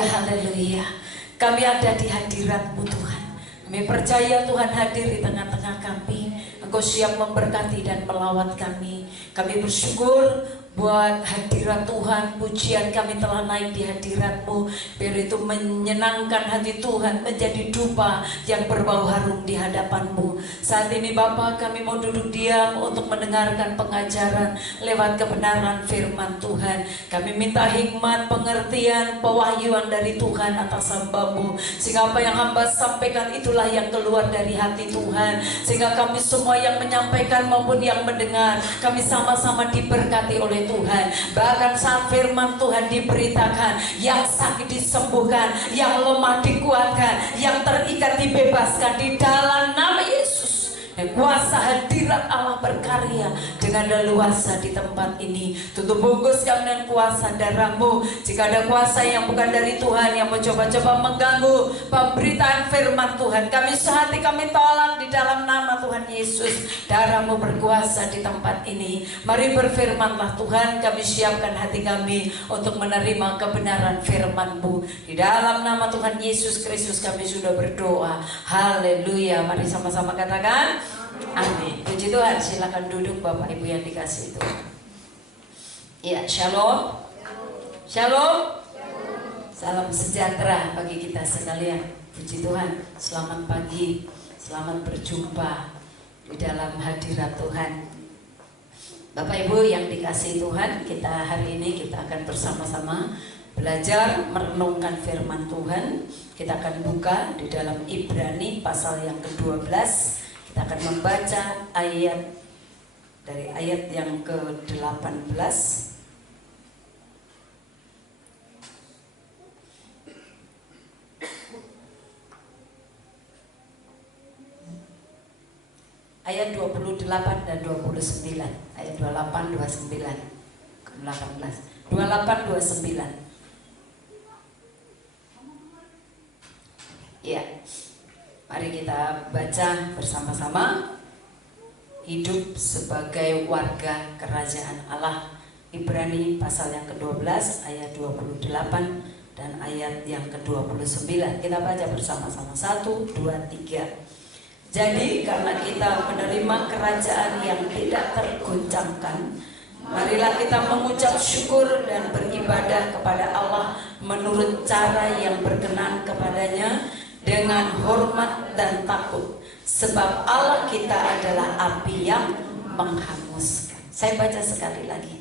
Haleluya, haleluya. Kami ada di hadirat-Mu Tuhan. Kami percaya Tuhan hadir di tengah-tengah kami. Engkau siap memberkati dan melawat kami. Kami bersyukur buat hadirat Tuhan. Pujian kami telah naik di hadirat-Mu. Biar itu menyenangkan hati Tuhan, menjadi dupa yang berbau harum di hadapan-Mu. Saat ini Bapa, kami mau duduk diam untuk mendengarkan pengajaran lewat kebenaran firman Tuhan. Kami minta hikmat, pengertian, pewahyuan dari Tuhan atas hamba-Mu, sehingga apa yang hamba sampaikan itulah yang keluar dari hati Tuhan. Sehingga kami semua yang menyampaikan maupun yang mendengar, kami sama-sama diberkati oleh Tuhan. Bahkan saat firman Tuhan diberitakan, yang sakit disembuhkan, yang lemah dikuatkan, yang terikat dibebaskan di dalam nama Yesus. Dan kuasa hadirat Allah berkarya dengan leluasa di tempat ini. Tutup bungkus kami dengan kuasa darah-Mu. Jika ada kuasa yang bukan dari Tuhan yang mencoba-coba mengganggu pemberitaan firman Tuhan, kami sehati kami tolak di dalam nama Tuhan Yesus. Darah-Mu berkuasa di tempat ini. Mari berfirmanlah Tuhan. Kami siapkan hati kami untuk menerima kebenaran firman-Mu. Di dalam nama Tuhan Yesus Kristus kami sudah berdoa. Haleluya. Mari sama-sama katakan amin. Puji Tuhan. Silakan duduk Bapak Ibu yang dikasihi Tuhan. Ya, shalom. Shalom. Salam sejahtera bagi kita sekalian. Puji Tuhan. Selamat pagi. Selamat berjumpa di dalam hadirat Tuhan. Bapak Ibu yang dikasihi Tuhan, kita hari ini kita akan bersama-sama belajar merenungkan firman Tuhan. Kita akan buka di dalam Ibrani pasal yang ke-12. Kita akan membaca ayat dari ayat yang ke-18 ayat 28 dan 29. Ayat 28, 29 ke 18. 28, 29. Ya. Mari kita baca bersama-sama. Hidup sebagai warga kerajaan Allah. Ibrani pasal yang ke-12 ayat 28 dan ayat yang ke-29. Kita baca bersama-sama. 1, 2, 3. Jadi karena kita menerima kerajaan yang tidak tergoncangkan, marilah kita mengucap syukur dan beribadah kepada Allah menurut cara yang berkenan kepadanya, dengan hormat dan takut, sebab Allah kita adalah api yang menghanguskan. Saya baca sekali lagi.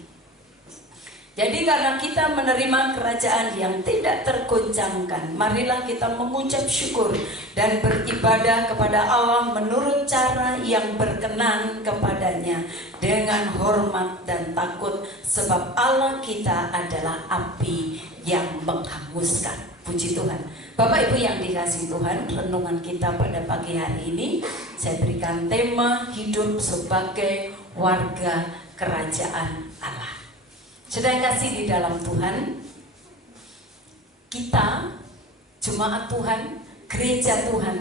Jadi karena kita menerima kerajaan yang tidak tergoncangkan, marilah kita mengucap syukur dan beribadah kepada Allah menurut cara yang berkenan kepadanya, dengan hormat dan takut, sebab Allah kita adalah api yang menghanguskan. Puji Tuhan. Bapak Ibu yang dikasihi Tuhan, renungan kita pada pagi hari ini saya berikan tema hidup sebagai warga kerajaan Allah. Saudara kasih di dalam Tuhan, kita jemaat Tuhan, gereja Tuhan,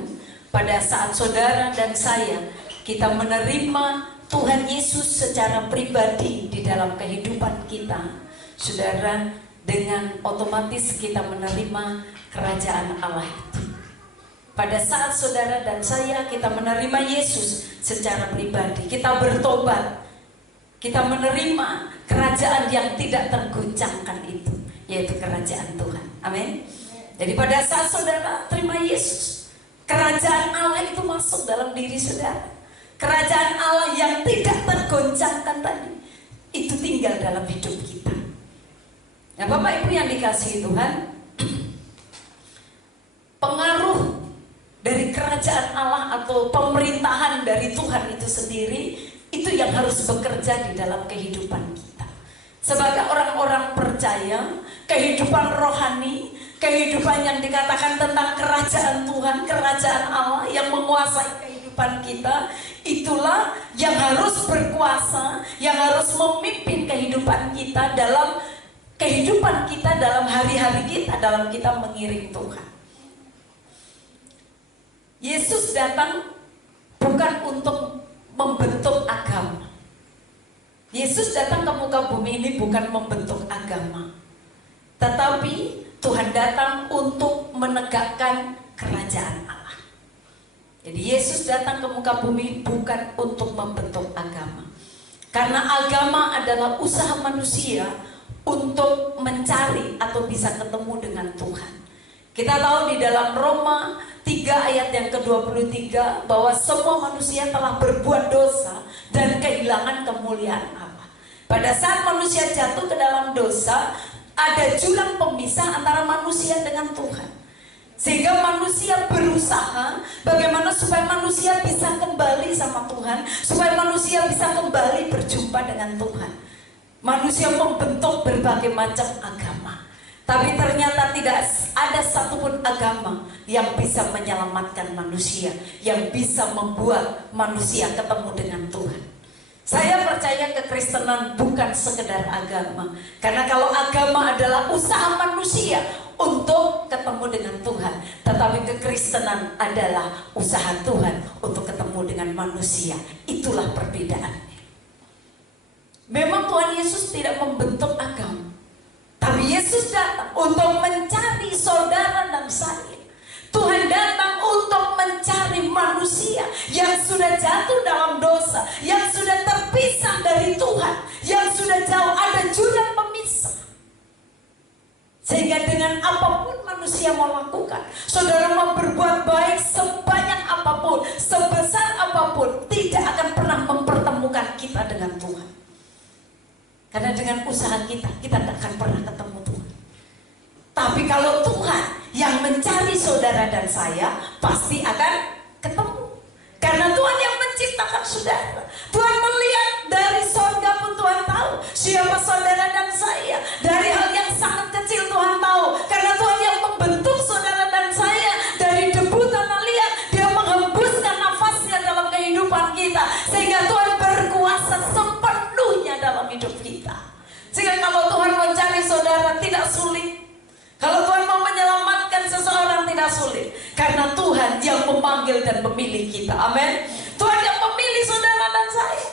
pada saat saudara dan saya kita menerima Tuhan Yesus secara pribadi di dalam kehidupan kita, saudara, dengan otomatis kita menerima kerajaan Allah itu. Pada saat saudara dan saya kita menerima Yesus secara pribadi, kita bertobat, kita menerima kerajaan yang tidak tergoncangkan itu, yaitu kerajaan Tuhan. Amin. Jadi pada saat saudara terima Yesus, kerajaan Allah itu masuk dalam diri saudara. Kerajaan Allah yang tidak tergoncangkan tadi, itu tinggal dalam hidup kita. Nah Bapak Ibu yang dikasihi Tuhan, pengaruh dari kerajaan Allah atau pemerintahan dari Tuhan itu sendiri, itu yang harus bekerja di dalam kehidupan kita. Sebagai orang-orang percaya, kehidupan rohani, kehidupan yang dikatakan tentang kerajaan Tuhan, kerajaan Allah yang menguasai kehidupan kita, itulah yang harus berkuasa, yang harus memimpin kehidupan kita dalam kehidupan kita, dalam hari-hari kita, dalam kita mengiring Tuhan. Yesus datang bukan untuk membentuk agama. Yesus datang ke muka bumi ini bukan membentuk agama, tetapi Tuhan datang untuk menegakkan kerajaan Allah. Jadi Yesus datang ke muka bumi bukan untuk membentuk agama. Karena agama adalah usaha manusia untuk mencari atau bisa ketemu dengan Tuhan. Kita tahu di dalam Roma 3 ayat yang ke-23 bahwa semua manusia telah berbuat dosa dan kehilangan kemuliaan Allah. Pada saat manusia jatuh ke dalam dosa, ada jurang pemisah antara manusia dengan Tuhan. Sehingga manusia berusaha bagaimana supaya manusia bisa kembali sama Tuhan, supaya manusia bisa kembali berjumpa dengan Tuhan. Manusia membentuk berbagai macam agama, tapi ternyata tidak ada satupun agama yang bisa menyelamatkan manusia, yang bisa membuat manusia ketemu dengan Tuhan. Saya percaya kekristenan bukan sekedar agama, karena kalau agama adalah usaha manusia untuk ketemu dengan Tuhan, tetapi kekristenan adalah usaha Tuhan untuk ketemu dengan manusia. Itulah perbedaannya. Memang Tuhan Yesus tidak membentuk agama, tapi Yesus datang untuk mencari saudara dan saya. Tuhan datang untuk mencari manusia yang sudah jatuh dalam dosa, yang sudah terpisah dari Tuhan, yang sudah jauh, ada jurang pemisah. Sehingga dengan apapun manusia mau lakukan, saudara mau berbuat baik sebanyak apapun, sebesar apapun, tidak akan pernah mempertemukan kita dengan Tuhan. Karena dengan usaha kita tidak akan pernah ketemu Tuhan. Tapi kalau Tuhan yang mencari saudara dan saya, pasti akan ketemu. Karena Tuhan yang menciptakan saudara. Tuhan melihat dari surga pun Tuhan tahu siapa saudara dan saya. Dari hal yang sangat kecil Tuhan tahu. Karena Tuhan yang membentuk saudara dan saya dari debu tanah liat, Dia menghembuskan nafasnya dalam kehidupan kita, sehingga Tuhan berkuasa sepenuhnya dalam hidup kita. Sehingga kalau Tuhan mencari saudara tidak sulit. Kalau Tuhan mau menyelamatkan seseorang tidak sulit, karena Tuhan yang memanggil dan memilih kita. Amin. Tuhan yang memilih saudara dan saya.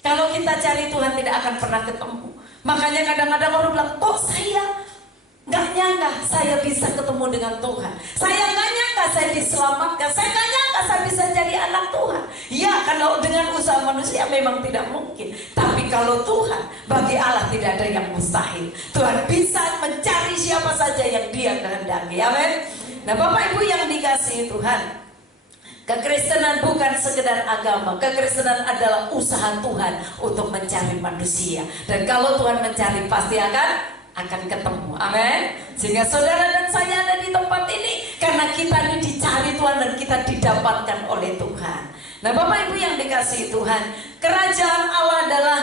Kalau kita cari Tuhan tidak akan pernah ketemu. Makanya kadang-kadang orang bilang, kok saya nggak nyangka saya bisa ketemu dengan Tuhan. Saya nggak nyangka saya diselamatkan. Saya nggak nyangka saya bisa jadi anak Tuhan. Ya, kalau dengan usaha manusia memang tidak mungkin. Tapi kalau Tuhan, bagi Allah tidak ada yang mustahil. Tuhan bisa mencari siapa saja yang Dia kehendaki. Amin. Nah, Bapak Ibu yang dikasihi Tuhan, kekristenan bukan sekedar agama. Kekristenan adalah usaha Tuhan untuk mencari manusia. Dan kalau Tuhan mencari, pasti akan ketemu. Amin. Sehingga saudara dan saya ada di tempat ini karena kita ini dicari Tuhan dan kita didapatkan oleh Tuhan. Nah, Bapak Ibu yang dikasihi Tuhan, kerajaan Allah adalah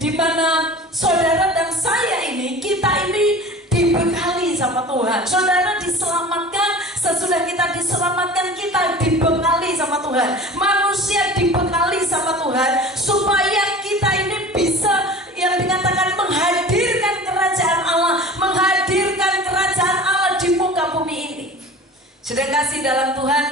di mana saudara dan saya ini, kita ini dibekali sama Tuhan. Saudara diselamatkan, sesudah kita diselamatkan kita dibekali sama Tuhan. Manusia dibekali sama Tuhan supaya kita ini bisa yang dikatakan menghadirkan kerajaan Allah, menghadirkan kerajaan Allah di muka bumi ini. Sudah kasih dalam Tuhan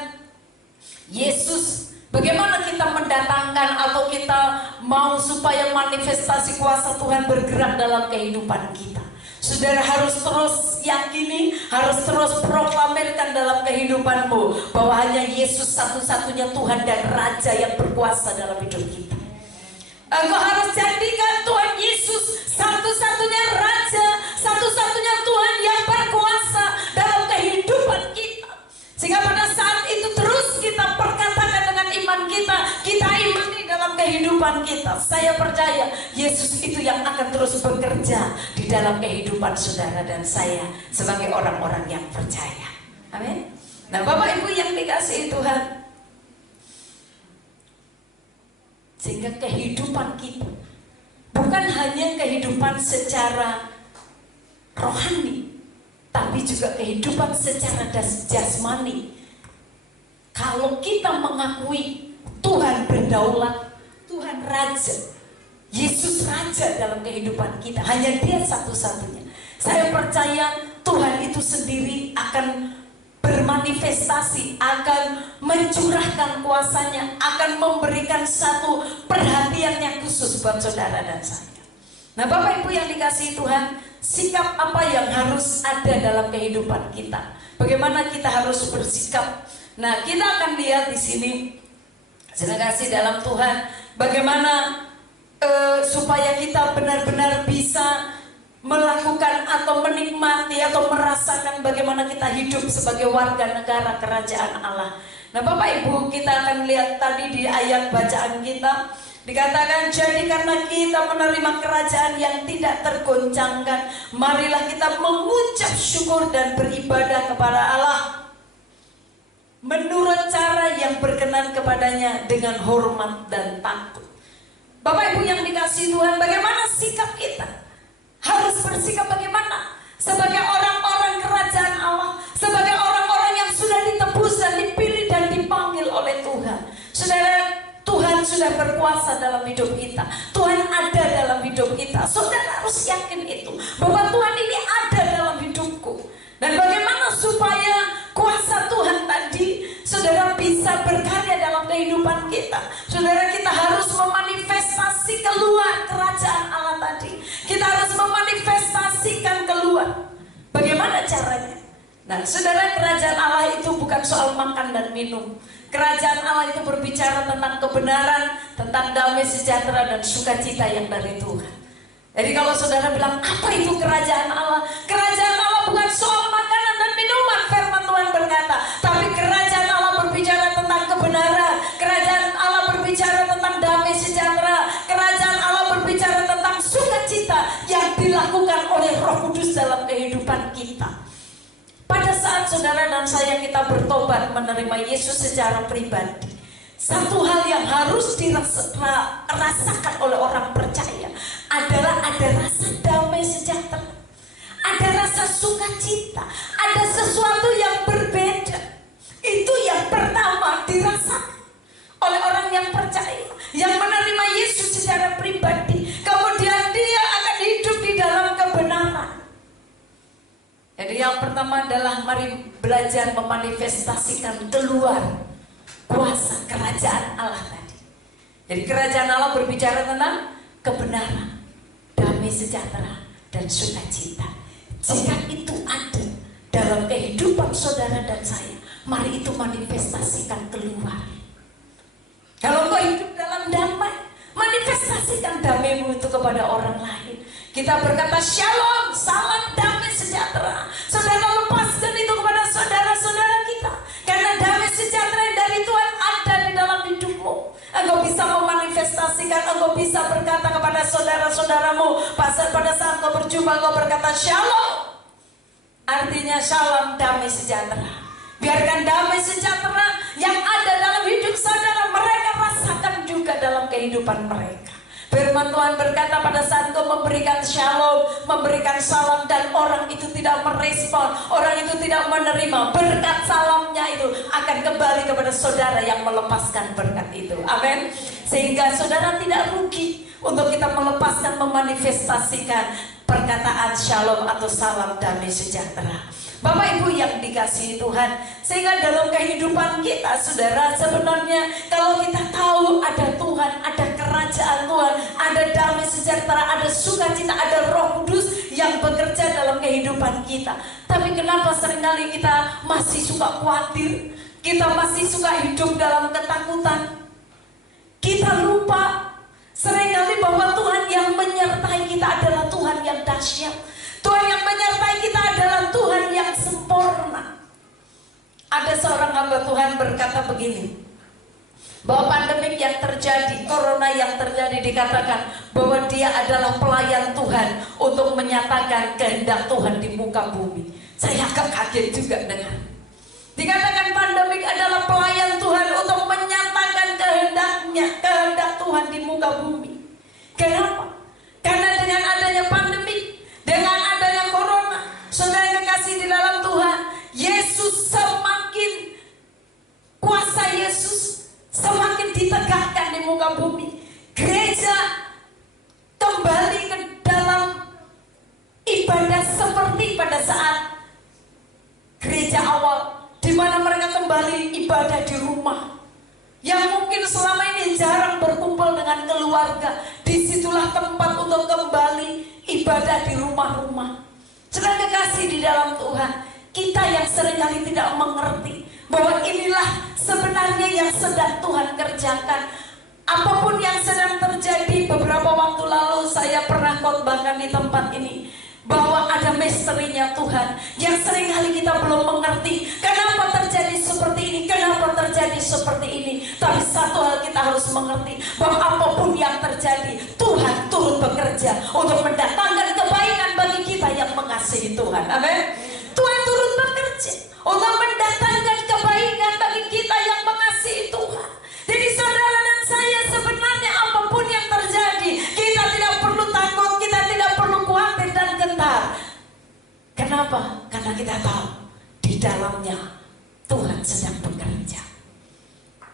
Yesus, bagaimana kita mendatangkan atau kita mau supaya manifestasi kuasa Tuhan bergerak dalam kehidupan kita. Saudara harus terus yakini, harus terus proklamirkan dalam kehidupanmu bahwa hanya Yesus satu-satunya Tuhan dan Raja yang berkuasa dalam hidup kita. Engkau harus jadikan Tuhan Yesus satu-satunya Raja, satu-satunya Tuhan yang berkuasa dalam kehidupan kita. Sehingga pada saat itu terus kita perkatakan dengan iman kita, kita imani dalam kehidupan kita. Saya percaya Yesus itu yang akan terus bekerja di dalam kehidupan saudara dan saya sebagai orang-orang yang percaya. Amin. Nah, Bapak Ibu yang dikasihi Tuhan, sehingga kehidupan kita bukan hanya kehidupan secara rohani, tapi juga kehidupan secara jasmani. Kalau kita mengakui Tuhan berdaulat, Tuhan Raja, Yesus Raja dalam kehidupan kita, hanya Dia satu-satunya. Saya percaya Tuhan itu sendiri akan bermanifestasi, akan mencurahkan kuasanya, akan memberikan satu perhatian yang khusus buat saudara dan saya. Nah Bapak Ibu yang dikasihi Tuhan, sikap apa yang harus ada dalam kehidupan kita? Bagaimana kita harus bersikap? Nah kita akan lihat di sini, saya kasih dalam Tuhan, bagaimana supaya kita benar-benar bisa melakukan atau menikmati atau merasakan bagaimana kita hidup sebagai warga negara kerajaan Allah. Nah Bapak Ibu, kita akan lihat tadi di ayat bacaan kita, dikatakan, jadi karena kita menerima kerajaan yang tidak tergoncangkan, marilah kita mengucap syukur dan beribadah kepada Allah menurut cara yang berkenan kepadanya dengan hormat dan takut. Bapak Ibu yang dikasihi Tuhan, bagaimana sikap kita? Harus bersikap bagaimana? Sebagai orang-orang kerajaan Allah, sebagai orang-orang yang sudah ditebus dan dipilih dan dipanggil oleh Tuhan. Saudara, Tuhan sudah berkuasa dalam hidup kita. Tuhan ada dalam hidup kita. Saudara harus yakin itu, bahwa Tuhan ini ada dalam hidupku. Dan bagaimana supaya kuasa Tuhan tadi, saudara, bisa berkarya dalam kehidupan kita? Saudara, kita harus memanifestasi keluar kerajaan Allah tadi. Kita harus memanifestasikan keluar. Bagaimana caranya? Nah, saudara, kerajaan Allah itu bukan soal makan dan minum. Kerajaan Allah itu berbicara tentang kebenaran, tentang damai sejahtera dan sukacita yang dari Tuhan. Jadi kalau saudara bilang, apa itu kerajaan Allah? Kerajaan Allah bukan soal makanan dan minuman, firman Tuhan berkata. Tapi kerajaan Allah berbicara tentang kebenaran. Kerajaan Allah berbicara tentang damai sejahtera. Kerajaan Allah berbicara tentang sukacita yang dilakukan oleh Roh Kudus dalam kehidupan kita. Pada saat saudara dan saya kita bertobat menerima Yesus secara pribadi, satu hal yang harus dirasakan oleh orang percaya adalah ada rasa damai sejahtera, ada rasa sukacita, ada sesuatu yang berbeda. Itu yang pertama dirasakan oleh orang yang percaya, yang menerima Yesus secara pribadi. Kemudian dia akan hidup di dalam kebenaran. Jadi yang pertama adalah mari belajar memanifestasikan keluar kuasa kerajaan Allah tadi. Jadi kerajaan Allah berbicara tentang kebenaran, damai sejahtera, dan sukacita. Jika itu ada dalam kehidupan saudara dan saya, mari itu manifestasikan keluar. Kalau kau hidup dalam damai, manifestasikan damaimu itu kepada orang lain. Kita berkata shalom, salam damai sejahtera. Saudara lepaskan itu kepada saudara-saudara kita. Karena damai sejahtera dari Tuhan ada di dalam hidupmu. Engkau bisa memanifestasikan, engkau bisa berkata kepada saudara-saudaramu, pada saat kau berjumpa, kau berkata shalom. Artinya shalom, damai sejahtera. Biarkan damai sejahtera yang ada dalam hidup saudara, mereka rasakan juga dalam kehidupan mereka. Firman Tuhan berkata pada saat kau memberikan shalom, memberikan salam, dan orang itu tidak merespon, orang itu tidak menerima, berkat salamnya itu akan kembali kepada saudara yang melepaskan berkat itu. Amin. Sehingga saudara tidak rugi untuk kita melepaskan, memanifestasikan perkataan shalom atau salam damai sejahtera. Bapak Ibu yang dikasihi Tuhan, sehingga dalam kehidupan kita, saudara, sebenarnya kalau kita tahu ada Tuhan, ada kerajaan Tuhan, ada damai sejahtera, ada sukacita, ada Roh Kudus yang bekerja dalam kehidupan kita. Tapi kenapa seringkali kita masih suka khawatir, kita masih suka hidup dalam ketakutan? Kita lupa seringkali bahwa Tuhan yang menyertai kita adalah Tuhan yang dahsyat. Tuhan yang menyertai kita adalah Tuhan yang sempurna. Ada seorang hamba Tuhan berkata begini, bahwa pandemik yang terjadi, corona yang terjadi, dikatakan bahwa dia adalah pelayan Tuhan untuk menyatakan kehendak Tuhan di muka bumi. Saya agak kaget juga dengar. Dikatakan pandemik adalah pelayan Tuhan untuk menyatakan kehendaknya, kehendak Tuhan di muka bumi. Kenapa? Karena dengan adanya pandemik, dengan adanya corona, saudara yang kekasih di dalam Tuhan, Yesus semakin, kuasa Yesus semakin ditegakkan di muka bumi. Gereja kembali ke dalam ibadah seperti pada saat gereja awal, di mana mereka kembali ibadah di rumah. Yang mungkin selama ini jarang berkumpul dengan keluarga, disitulah tempat untuk kembali beribadah di rumah-rumah. Saudara kekasih di dalam Tuhan, kita yang seringkali tidak mengerti bahwa inilah sebenarnya yang sedang Tuhan kerjakan. Apapun yang sedang terjadi, beberapa waktu lalu saya pernah khotbahkan di tempat ini bahwa ada misterinya Tuhan yang seringkali kita belum mengerti. Kenapa terjadi seperti ini? Kenapa terjadi seperti ini? Tapi satu hal kita harus mengerti, bahwa apapun yang terjadi, Tuhan turut bekerja untuk mendatangkan kebaikan bagi kita yang mengasihi Tuhan. Amin. Tuhan turut bekerja untuk mendatangkan kebaikan bagi kita yang mengasihi Tuhan. Jadi saudara dan saya, sebenarnya apapun yang terjadi, kita tidak perlu takut, kita tidak perlu khawatir dan gentar. Kenapa? Karena kita tahu di dalamnya Tuhan sedang bekerja.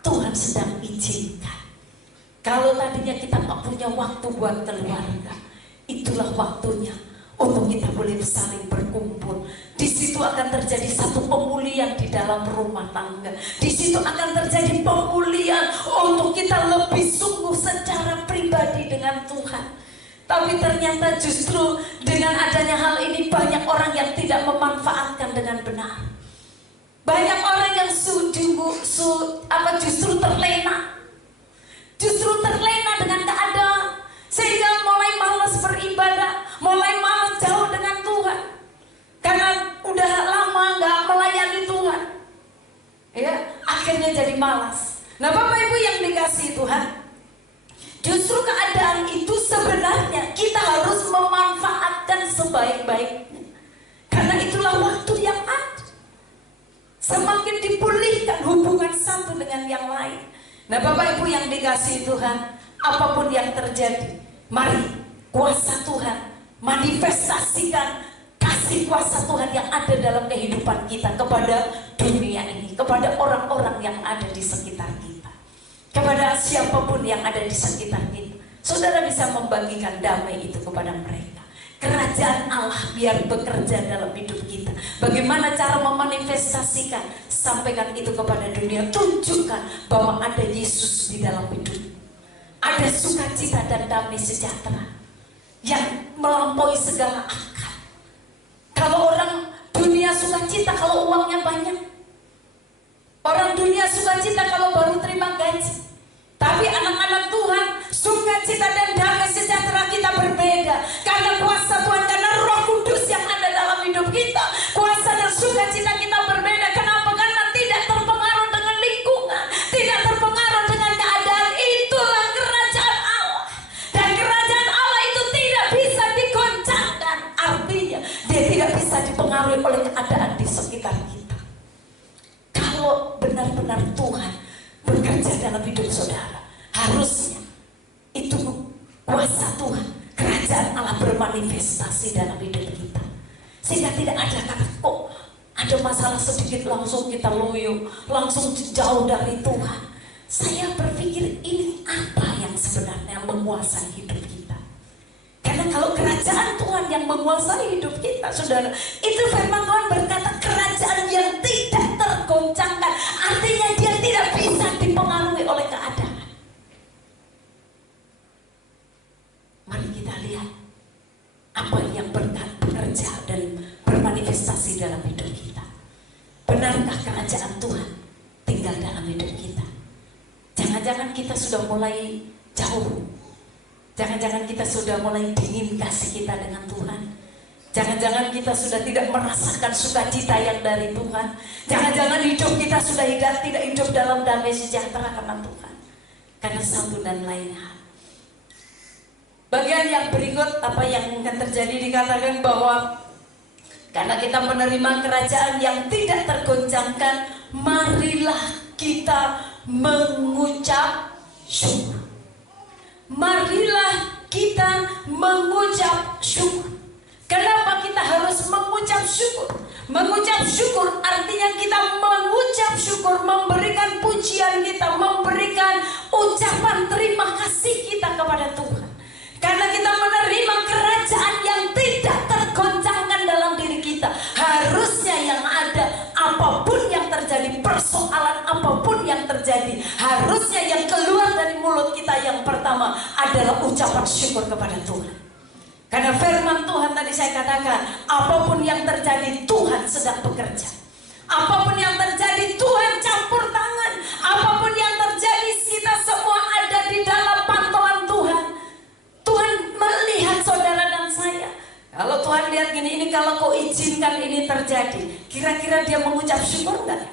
Tuhan sedang izinkan. Kalau tadinya kita tak punya waktu buat keluarga, itulah waktunya untuk kita boleh saling berkumpul. Di situ akan terjadi satu pemulihan di dalam rumah tangga. Di situ akan terjadi pemulihan untuk kita lebih sungguh secara pribadi dengan Tuhan. Tapi ternyata justru dengan adanya hal ini banyak orang yang tidak memanfaatkan dengan benar. Banyak orang yang justru terlena. Justru terlena dengan keadaan, sehingga mulai malas beribadah, mulai malas jauh dengan Tuhan. Karena udah lama gak melayani Tuhan, ya, akhirnya jadi malas. Nah Bapak Ibu yang dikasihi Tuhan, justru keadaan itu sebenarnya kita harus memanfaatkan sebaik-baiknya. Karena itulah waktu yang ada. Semakin dipulihkan hubungan satu dengan yang lain. Nah Bapak Ibu yang dikasihi Tuhan, apapun yang terjadi, mari kuasa Tuhan manifestasikan kasih kuasa Tuhan yang ada dalam kehidupan kita kepada dunia ini, kepada orang-orang yang ada di sekitar kita, kepada siapapun yang ada di sekitar kita. Saudara bisa membagikan damai itu kepada mereka. Kerajaan Allah biar bekerja dalam hidup kita. Bagaimana cara memanifestasikan? Sampaikan itu kepada dunia. Tunjukkan bahwa ada Yesus di dalam hidup. Ada sukacita dan damai sejahtera yang melampaui segala akal. Kalau orang dunia sukacita kalau uangnya banyak. Orang dunia sukacita kalau baru terima gaji. Tapi anak-anak Tuhan, sukacita dan damai sejahtera kita berbeda. Karena kuasa Tuhan, karena Roh Kudus yang ada dalam hidup kita, kuasa dan sukacita kita berbeda. Kenapa? Karena tidak terpengaruh dengan lingkungan, tidak terpengaruh dengan keadaan. Itulah kerajaan Allah. Dan kerajaan Allah itu tidak bisa digoncangkan. Artinya dia tidak bisa dipengaruhi oleh keadaan di sekitar kita. Kalau benar-benar Tuhan bekerja dalam hidup saudara, harusnya itu kuasa Tuhan, kerajaan Allah bermanifestasi dalam hidup kita. Sehingga tidak ada kata kok ada masalah sedikit langsung kita loyo, langsung jauh dari Tuhan. Saya berpikir ini apa yang sebenarnya menguasai hidup kita. Karena kalau kerajaan Tuhan yang menguasai hidup kita, saudara, itu firman Tuhan berkata kerajaan yang tidak tergoncangkan. Artinya dia tidak bisa dipengaruhi oleh keadaan. Mari kita lihat apa yang bekerja dan bermanifestasi dalam hidup kita. Benarkah kerajaan Tuhan tinggal dalam hidup kita? Jangan-jangan kita sudah mulai jauh. Jangan-jangan kita sudah mulai dingin kasih kita dengan Tuhan. Jangan-jangan kita sudah tidak merasakan sukacita yang dari Tuhan. Jangan-jangan hidup kita sudah tidak hidup dalam damai sejahtera karena Tuhan. Karena satu dan lain hal. Bagian yang berikut apa yang akan terjadi dikatakan bahwa karena kita menerima kerajaan yang tidak tergoncangkan, marilah kita mengucap syukur. Marilah kita mengucap syukur. Kenapa kita harus mengucap syukur? Mengucap syukur artinya kita mengucap syukur, memberikan pujian kita, memberikan ucapan terima kasih kita kepada Tuhan. Karena kita menerima kerajaan yang tidak tergoncangkan dalam diri kita. Harusnya yang ada, apapun yang terjadi, persoalan apapun yang terjadi, harusnya yang keluar dari mulut kita yang pertama adalah ucapan syukur kepada Tuhan. Karena firman Tuhan tadi saya katakan, apapun yang terjadi Tuhan sedang bekerja. Apapun yang terjadi Tuhan campur tangan. Apapun yang terjadi kita semua ada di dalam pantauan Tuhan. Tuhan melihat saudara dan saya. Kalau Tuhan lihat gini, ini kalau kau izinkan ini terjadi, kira-kira dia mengucap syukur enggak?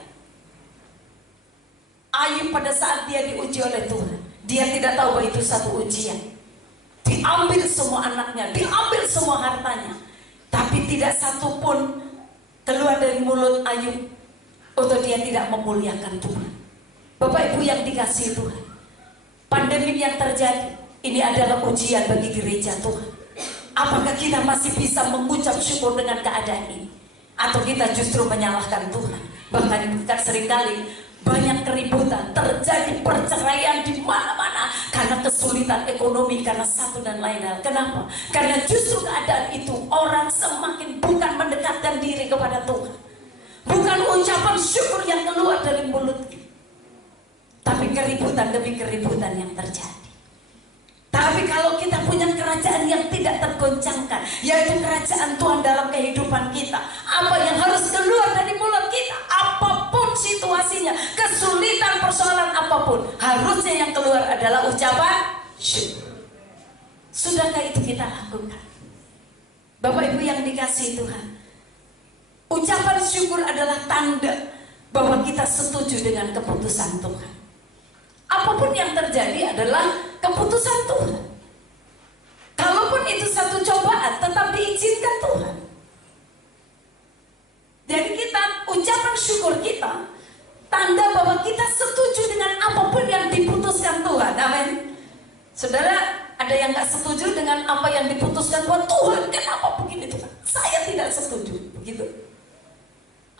Ayub pada saat dia diuji oleh Tuhan, dia tidak tahu bahwa itu satu ujian. Diambil semua anaknya, diambil semua hartanya, tapi tidak satu pun keluar dari mulut Ayub untuk dia tidak memuliakan Tuhan. Bapak Ibu yang dikasihi Tuhan, pandemi yang terjadi ini adalah ujian bagi gereja Tuhan. Apakah kita masih bisa mengucap syukur dengan keadaan ini, atau kita justru menyalahkan Tuhan? Bahkan seringkali banyak keributan, terjadi perceraian di mana-mana karena kesulitan ekonomi, karena satu dan lain hal. Kenapa? Karena justru keadaan itu orang semakin bukan mendekatkan diri kepada Tuhan. Bukan ucapan syukur yang keluar dari mulutnya, tapi keributan demi keributan yang terjadi. Tapi kalau kita punya kerajaan yang tidak tergoncangkan, yaitu kerajaan Tuhan dalam kehidupan kita, apa yang harus keluar dari mulut kita, apapun situasinya, kesulitan, persoalan apapun, harusnya yang keluar adalah ucapan syukur. Sudahkah itu kita lakukan? Bapak Ibu yang dikasihi Tuhan, ucapan syukur adalah tanda bahwa kita setuju dengan keputusan Tuhan. Apapun yang terjadi adalah keputusan Tuhan. Kalaupun itu satu cobaan, tetap diizinkan Tuhan. Jadi kita, ucapan syukur kita, tanda bahwa kita setuju dengan apapun yang diputuskan Tuhan. Amin. Saudara, ada yang gak setuju dengan apa yang diputuskan buat Tuhan? Kenapa begini Tuhan? Saya tidak setuju. Begitu.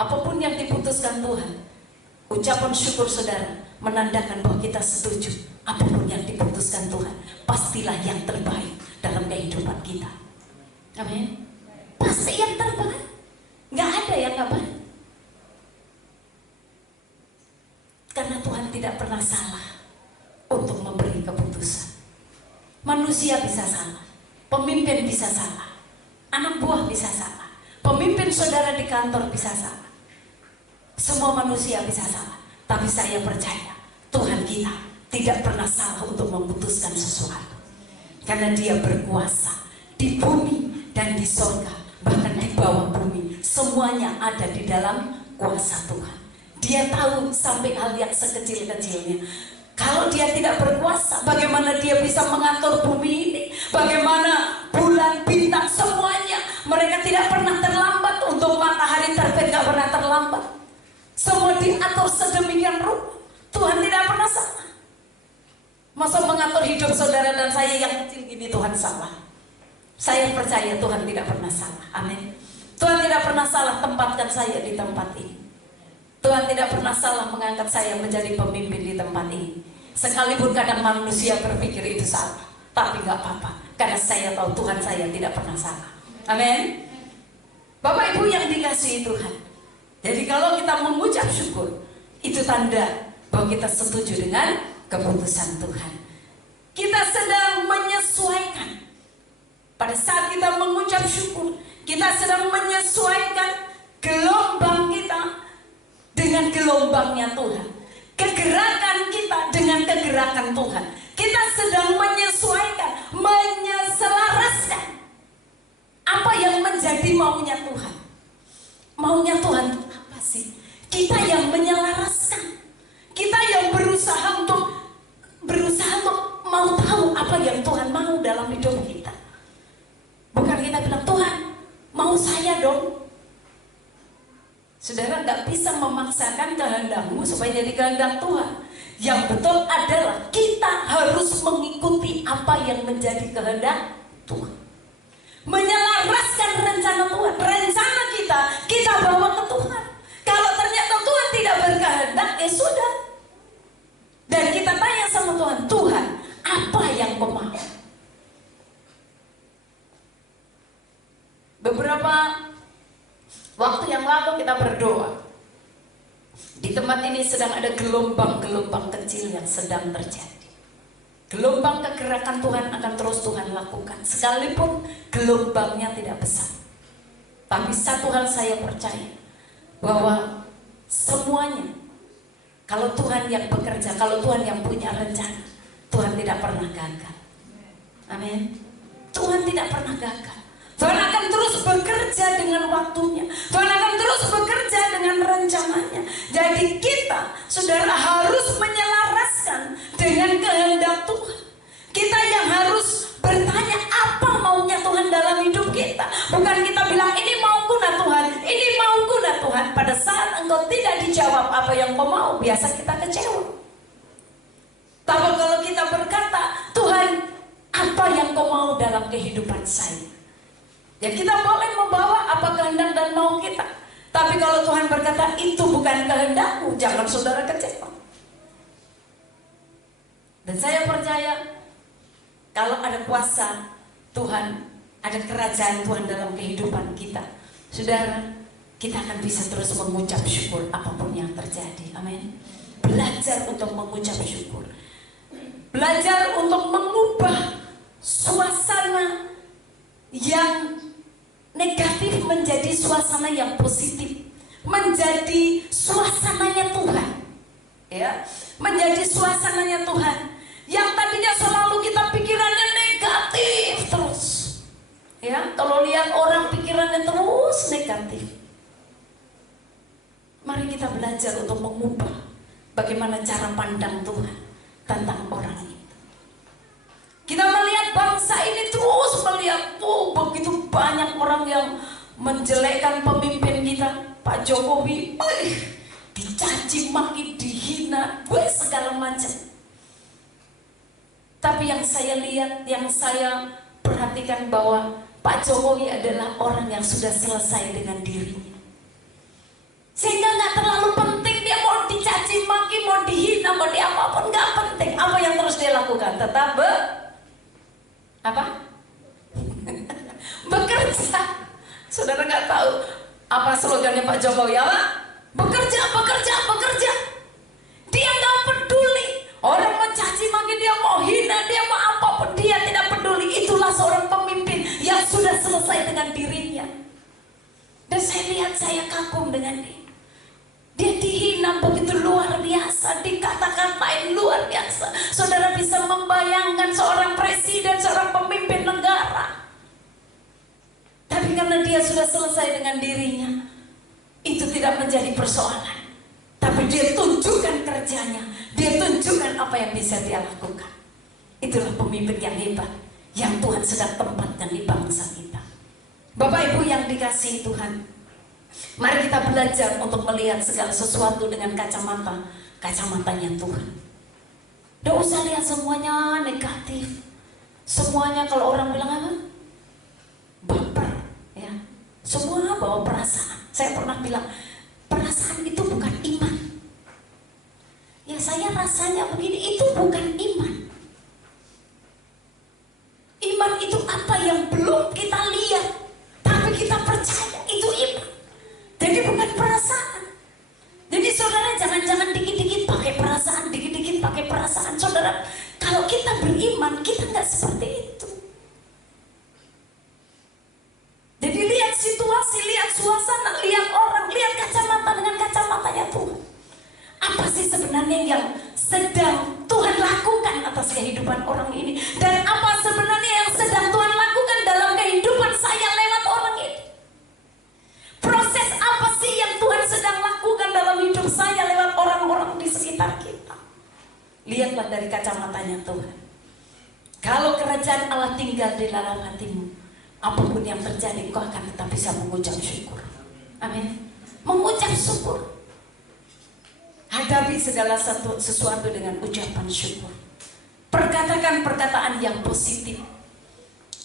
Apapun yang diputuskan Tuhan, ucapan syukur saudara menandakan bahwa kita setuju. Apapun yang diputuskan Tuhan, pastilah yang terbaik dalam kehidupan kita. Amin. Pasti yang terbaik. Gak ada yang gak baik. Karena Tuhan tidak pernah salah untuk memberi keputusan. Manusia bisa salah, pemimpin bisa salah, anak buah bisa salah, pemimpin saudara di kantor bisa salah. Semua manusia bisa salah. Tapi saya percaya Tuhan kita tidak pernah salah untuk memutuskan sesuatu. Karena Dia berkuasa di bumi dan di sorga, bahkan di bawah bumi. Semuanya ada di dalam kuasa Tuhan. Dia tahu sampai hal yang sekecil-kecilnya. Kalau Dia tidak berkuasa, bagaimana Dia bisa mengatur bumi ini? Bagaimana bulan, bintang, semuanya. Mereka tidak pernah terlambat. Untuk matahari terbit tidak pernah terlambat. Semua diatur sedemikian rupa. Tuhan tidak pernah salah. Masa mengatur hidup saudara dan saya yang kecil gini Tuhan salah? Saya percaya Tuhan tidak pernah salah. Amin. Tuhan tidak pernah salah tempatkan saya di tempat ini. Tuhan tidak pernah salah mengangkat saya menjadi pemimpin di tempat ini. Sekalipun kadang manusia berpikir itu salah, tapi gak apa-apa, karena saya tahu Tuhan saya tidak pernah salah. Amin. Bapak Ibu yang dikasihi Tuhan, jadi kalau kita mengucap syukur, itu tanda bahwa kita setuju dengan keputusan Tuhan. Kita sedang menyesuaikan. Pada saat kita mengucap syukur, kita sedang menyesuaikan gelombang kita dengan gelombangnya Tuhan. Kegerakan kita dengan kegerakan Tuhan. Kita sedang menyesuaikan, menyelaraskan apa yang menjadi maunya Tuhan. Maunya Tuhan apa sih? Kita yang menyelaraskan. Kita yang berusaha untuk mau tahu apa yang Tuhan mau dalam hidup kita. Bukan kita bilang, Tuhan mau saya dong. Saudara gak bisa memaksakan kehendakmu supaya jadi kehendak Tuhan. Yang betul adalah kita harus mengikuti apa yang menjadi kehendak Tuhan. Menyelaraskan rencana Tuhan. Rencana kita bawa ke Tuhan. Kalau ternyata Tuhan tidak berkehendak, ya sudah. Dan kita tanya sama Tuhan, Tuhan, apa yang Kau mau? Beberapa waktu yang lalu kita berdoa. Di tempat ini sedang ada gelombang-gelombang kecil yang sedang terjadi. Gelombang kegerakan Tuhan akan terus Tuhan lakukan, sekalipun gelombangnya tidak besar. Tapi satu hal saya percaya, bahwa semuanya, kalau Tuhan yang bekerja, kalau Tuhan yang punya rencana, Tuhan tidak pernah gagal. Amin. Tuhan tidak pernah gagal. Tuhan akan terus bekerja dengan waktunya. Tuhan akan terus bekerja dengan rencananya. Jadi kita, saudara, harus menyelaraskan dengan kehendak Tuhan. Kita yang harus bertanya apa maunya Tuhan dalam hidup kita. Bukan kita bilang ini mauku nah Tuhan, ini mauku nah Tuhan. Pada saat engkau tidak dijawab apa yang kau mau, biasa kita kecewa. Tapi kalau kita berkata, Tuhan, apa yang kau mau dalam kehidupan saya? Ya kita boleh membawa apa kehendak dan mau kita. Tapi kalau Tuhan berkata itu bukan kehendakmu, jangan saudara kecewa. Dan saya percaya kalau ada kuasa Tuhan, ada kerajaan Tuhan dalam kehidupan kita, saudara, kita akan bisa terus mengucap syukur apapun yang terjadi. Amin. Belajar untuk mengucap syukur. Belajar untuk mengubah suasana yang negatif menjadi suasana yang positif, menjadi suasananya Tuhan, ya, menjadi suasananya Tuhan. Yang tadinya selalu kita pikirannya negatif terus, ya, kalau lihat orang pikirannya terus negatif. Mari kita belajar untuk mengubah bagaimana cara pandang Tuhan tentang orang itu. Kita melihat bangsa ini terus melihat, begitu banyak orang yang menjelekkan pemimpin kita, Pak Jokowi, dicaci maki, dihina, segala macam. Tapi yang saya lihat, yang saya perhatikan bahwa Pak Jokowi adalah orang yang sudah selesai dengan dirinya. Sehingga nggak terlalu penting dia mau dicaci maki, mau dihina, mau diapapun, nggak penting. Apa yang terus dia lakukan? Tetap bekerja. Saudara nggak tahu apa slogannya Pak Jokowi? Apa? Bekerja, bekerja, bekerja. Dia nggak peduli orang mencaci maki, dia mau hina, dia mau apapun, dia tidak peduli. Itulah seorang pemimpin yang sudah selesai dengan dirinya. Dan saya lihat, saya kagum dengan dia. Dia dihina begitu luar biasa, dikata-katain luar biasa. Saudara bisa membayangkan seorang presiden, seorang pemimpin negara. Tapi karena dia sudah selesai dengan dirinya, itu tidak menjadi persoalan. Tapi dia tunjukkan kerjanya, dia tunjukkan apa yang bisa dia lakukan. Itulah pemimpin yang hebat, yang Tuhan sedang tempatkan di bangsa kita. Bapak Ibu yang dikasihi Tuhan, mari kita belajar untuk melihat segala sesuatu dengan kacamatanya Tuhan. Tidak usah lihat semuanya negatif. Semuanya kalau orang bilang apa? Baper, ya. Semua bawa perasaan. Saya pernah bilang, perasaan itu bukan iman. Ya saya rasanya begini, itu bukan iman. Iman itu apa yang belum kita lihat, tapi kita percaya itu iman. Jadi bukan perasaan. Jadi saudara jangan dikit-dikit pakai perasaan, dikit-dikit pakai perasaan. Saudara, kalau kita beriman, kita nggak seperti itu. Jadi lihat situasi, lihat suasana, lihat orang, lihat kacamata dengan kacamatanya Tuhan. Apa sih sebenarnya yang sedang Tuhan lakukan atas kehidupan orang ini? Dan apa sebenarnya yang sedang Tuhan lakukan dalam kehidupan saya lewat orang ini? Proses apa sih yang Tuhan sedang lakukan dalam hidup saya lewat orang-orang di sekitar kita? Lihatlah dari kacamatanya Tuhan. Kalau kerajaan Allah tinggal di dalam hatimu, apapun yang terjadi, kau akan tetap bisa mengucap syukur. Amin. Mengucap syukur. Hadapi segala sesuatu dengan ucapan syukur. Perkatakan perkataan yang positif.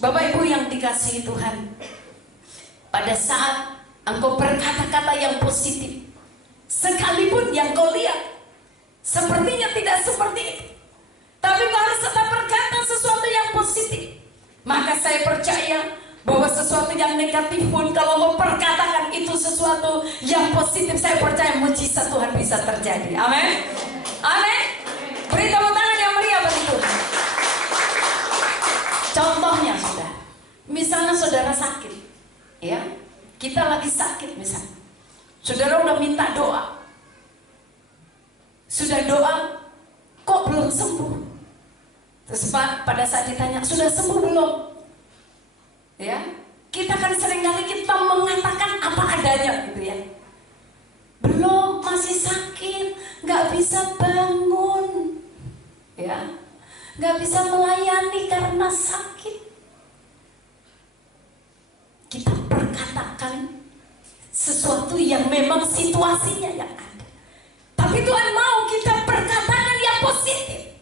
Bapak Ibu yang dikasihi Tuhan, pada saat engkau berkata-kata yang positif, sekalipun yang kau lihat sepertinya tidak seperti itu, tapi kau harus tetap berkata sesuatu yang positif. Maka saya percaya bahwa sesuatu yang negatif pun kalau kau perkatakan itu sesuatu yang positif, saya percaya mujizat Tuhan bisa terjadi. Amin. Amin. Beri tepuk tangan yang meriah bagi Tuhan. Misalnya saudara sakit, ya, kita lagi sakit misalnya, saudara udah minta doa, sudah doa, kok belum sembuh? Terus pada saat ditanya, sudah sembuh belum? Ya, kita kan seringkali kita mengatakan apa adanya gitu ya. Belum, masih sakit, nggak bisa bangun, ya, nggak bisa melayani karena sakit. Kita perkatakan sesuatu yang memang situasinya yang ada. Tapi Tuhan mau kita perkatakan yang positif.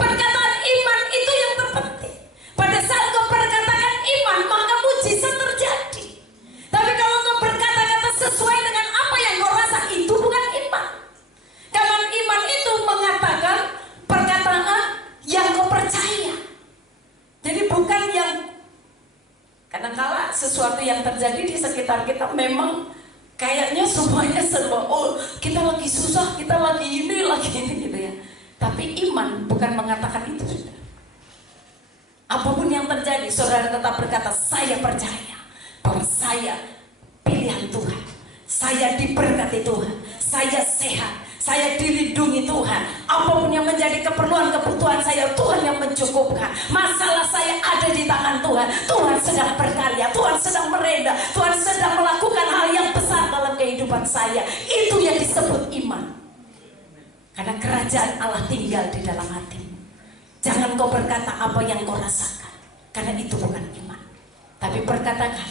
Perkataan iman itu yang terpenting. Pada saat kau perkatakan iman, maka mujizat terjadi. Tapi kalau kau berkata-kata sesuai dengan apa yang kau rasa, itu bukan iman. Karena iman itu mengatakan perkataan yang kau percaya. Jadi bukan yang kadang-kala sesuatu yang terjadi di sekitar kita memang kayaknya semuanya serba, oh kita lagi susah, kita lagi ini gitu ya. Tapi iman bukan mengatakan itu, saudara. Apapun yang terjadi, saudara tetap berkata, saya percaya bahwa saya pilihan Tuhan, saya diberkati Tuhan, saya sehat, saya dilindungi Tuhan. Apapun yang menjadi kebutuhan saya, Tuhan yang mencukupkan. Masalah saya ada di tangan Tuhan. Tuhan sedang berkarya, Tuhan sedang merendah, Tuhan sedang melakukan hal yang besar dalam kehidupan saya. Itu yang disebut iman. Karena kerajaan Allah tinggal di dalam hatimu. Jangan kau berkata apa yang kau rasakan, karena itu bukan iman. Tapi perkatakan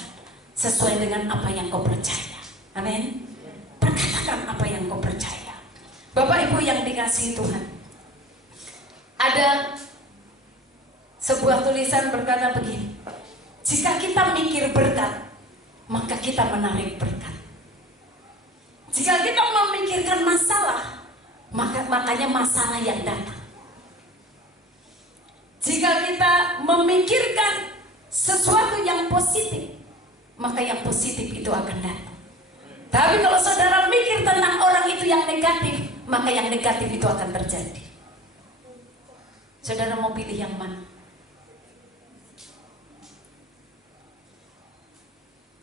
sesuai dengan apa yang kau percaya. Amin. Perkatakan apa yang kau percaya. Bapak Ibu yang dikasihi Tuhan, ada sebuah tulisan berkata begini: jika kita mikir berkat, maka kita menarik berkat. Jika kita memikirkan masalah, makanya masalah yang datang. Jika kita memikirkan sesuatu yang positif, maka yang positif itu akan datang. Tapi kalau saudara mikir tentang orang itu yang negatif, maka yang negatif itu akan terjadi. Saudara mau pilih yang mana?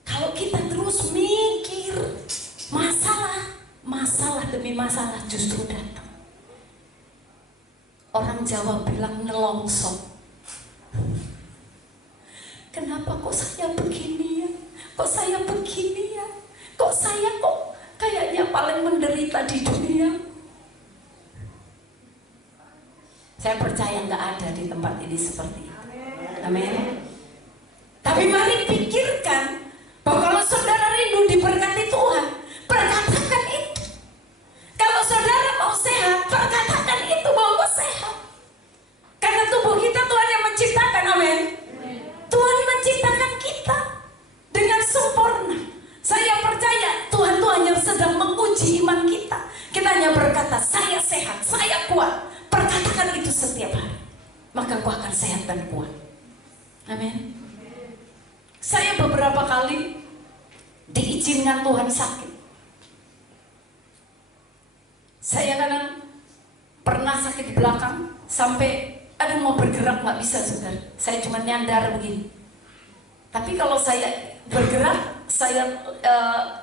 Kalau kita terus mikir masalah demi masalah justru datang. Orang Jawa bilang nelongsong. Kenapa kok saya begini ya? Kok saya begini ya? Kok saya kayaknya paling menderita di dunia? Saya percaya nggak ada di tempat ini seperti itu. Amin. Tapi mari pikirkan bahwa kalau saudara rindu diberkati Tuhan, perkatakan itu. Kalau saudara mau sehat, perkatakan itu bahwa sehat. Karena tubuh kita Tuhan yang menciptakan, amin. Tuhan menciptakan kita dengan sempurna. Saya percaya Tuhan hanya sedang menguji iman kita. Kita hanya berkata, saya sehat, saya kuat. Perkatakan itu setiap hari, maka kau akan sehat dan kuat. Amin. Saya beberapa kali diizinkan Tuhan sakit. Saya kadang pernah sakit di belakang sampai mau bergerak nggak bisa, saudara. Saya cuma nyandar begini. Tapi kalau saya bergerak, saya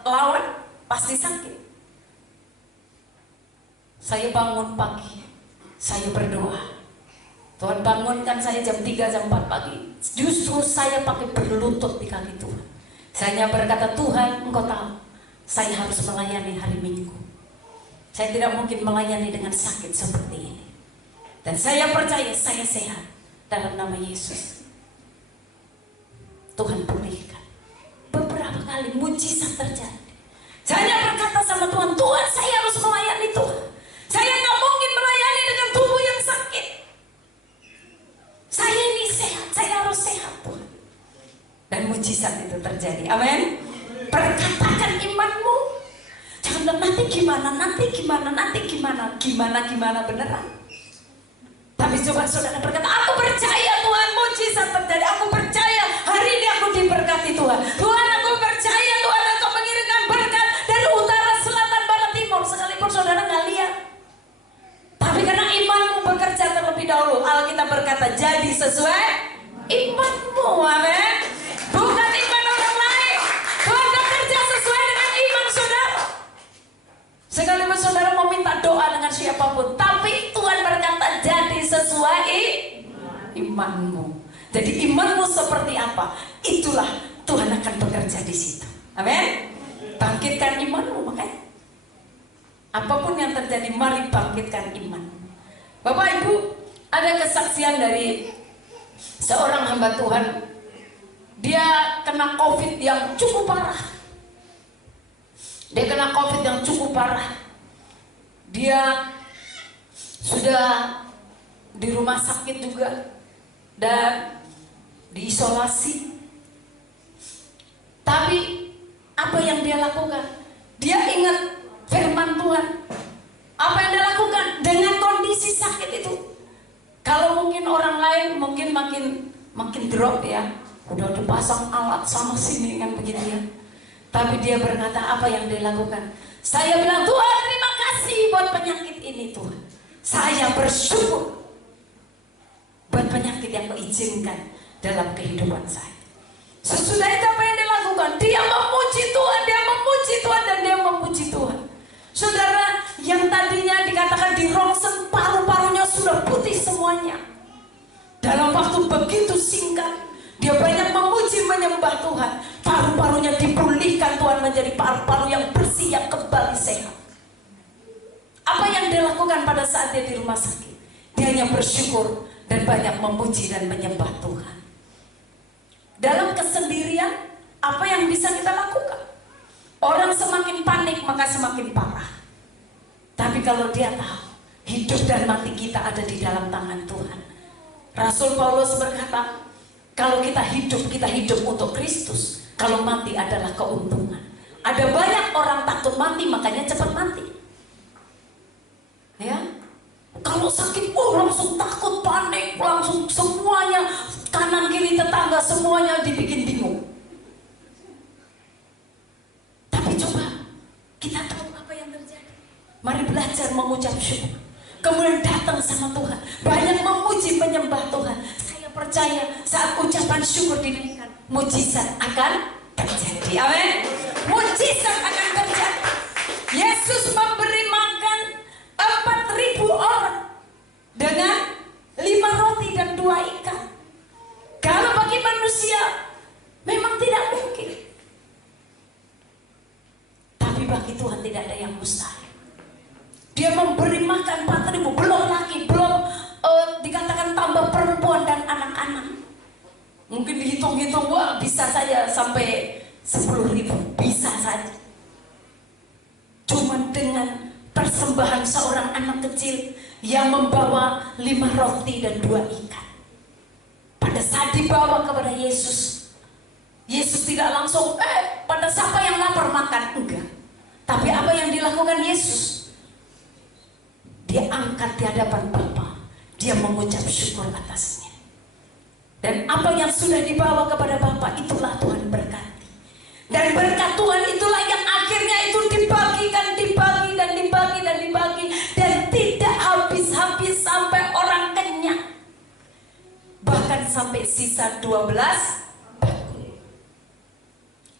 lawan, pasti sakit. Saya bangun pagi, saya berdoa. Tuhan bangunkan saya jam 3, jam 4 pagi. Justru saya pakai berlutut di kaki Tuhan. Saya berkata, Tuhan, Engkau tahu, saya harus melayani hari Minggu. Saya tidak mungkin melayani dengan sakit seperti ini. Dan saya percaya saya sehat dalam nama Yesus. Tuhan pulihkan. Beberapa kali mujizat terjadi. Saya berkata sama Tuhan, Tuhan, saya harus melayani Tuhan. Saya nggak mungkin melayani dengan tubuh yang sakit. Saya ini sehat, saya harus sehat, Tuhan. Dan mujizat itu terjadi. Amin. Perkatakan imanmu. Jangan nanti gimana beneran. Tapi coba saudara berkata, aku percaya Tuhan, mujizat terjadi. Aku percaya hari ini aku diberkati Tuhan. Tuhan, aku percaya Tuhan, Engkau mengirimkan berkat dari utara, selatan, barat, timur. Sekalipun saudara nggak lihat. Tapi karena imanmu bekerja terlebih dahulu, Alkitab berkata, jadi sesuai imanmu. Amin. imanmu. Jadi imanmu seperti apa, itulah Tuhan akan bekerja di situ. Amin. Bangkitkan imanmu, makanya apapun yang terjadi, mari bangkitkan iman. Bapak Ibu, ada kesaksian dari seorang hamba Tuhan. Dia kena COVID yang cukup parah. Dia kena COVID yang cukup parah. Dia sudah di rumah sakit juga dan diisolasi. Tapi apa yang dia lakukan? Dia ingat firman Tuhan. Apa yang dia lakukan dengan kondisi sakit itu? Kalau mungkin orang lain mungkin makin drop ya, udah dipasang alat sama sini kan begitu ya. Tapi dia berkata, apa yang dia lakukan? Saya bilang, Tuhan terima kasih buat penyakit ini Tuhan. Saya bersyukur buat penyakit yang Kau izinkan dalam kehidupan saya. Sesudah itu apa yang dia lakukan? Dia memuji Tuhan, dia memuji Tuhan, dan dia memuji Tuhan. Saudara, yang tadinya dikatakan di rongsen, paru-parunya sudah putih semuanya. Dalam waktu begitu singkat, dia banyak memuji menyembah Tuhan. Paru-parunya dipulihkan Tuhan menjadi paru-paru yang bersih, yang kembali sehat. Apa yang dia lakukan pada saat dia di rumah sakit? Dia hanya bersyukur dan banyak memuji dan menyembah Tuhan. Dalam kesendirian, apa yang bisa kita lakukan? Orang semakin panik maka semakin parah. Tapi kalau dia tahu hidup dan mati kita ada di dalam tangan Tuhan. Rasul Paulus berkata, kalau kita hidup untuk Kristus. Kalau mati adalah keuntungan. Ada banyak orang takut mati, makanya cepat mati. Ya, kalau sakit, langsung takut, panik, langsung semuanya kanan kiri tetangga semuanya dibikin bingung. Tapi coba kita tahu apa yang terjadi. Mari belajar mengucap syukur. Kemudian datang sama Tuhan, banyak memuji menyembah Tuhan. Saya percaya saat ucapan syukur dinaikkan, mujizat akan terjadi. Amin. Mujizat akan terjadi. Yesus memberi makan 4.000 orang dengan 5 roti dan 2 ikan. Kalau bagi manusia memang tidak mungkin, tapi bagi Tuhan tidak ada yang mustahil. Dia memberi makan 4.000, belum dikatakan tambah perempuan dan anak-anak. Mungkin dihitung-hitung, wah bisa saja sampai 10.000, bisa saja. Cuma dengan persembahan seorang anak kecil yang membawa 5 roti dan 2 ikan. Pada saat dibawa kepada Yesus, Yesus tidak langsung, pada siapa yang lapar makan, enggak. Tapi apa yang dilakukan Yesus? Dia angkat di hadapan Bapa, dia mengucap syukur atasnya. Dan apa yang sudah dibawa kepada Bapa, itulah Tuhan berkati. Dan berkat Tuhan itulah yang akhirnya itu dibagikan, dibagi, dan tidak habis-habis sampai orang kenyang. Bahkan sampai sisa 12 bakul.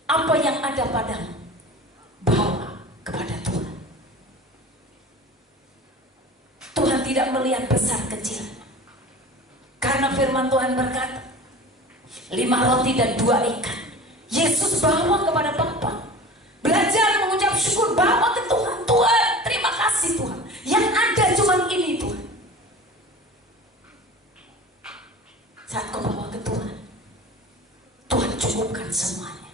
Apa yang ada padamu, bawa kepada Tuhan. Tuhan tidak melihat besar kecil. Karena firman Tuhan berkata, 5 roti dan 2 ikan. Yesus bawa kepada Bapa. Belajar mengucap syukur, bawa ke Tuhan. Tuhan, terima kasih Tuhan. Yang ada cuma ini Tuhan. Saat kau bawa ke Tuhan, Tuhan cukupkan semuanya.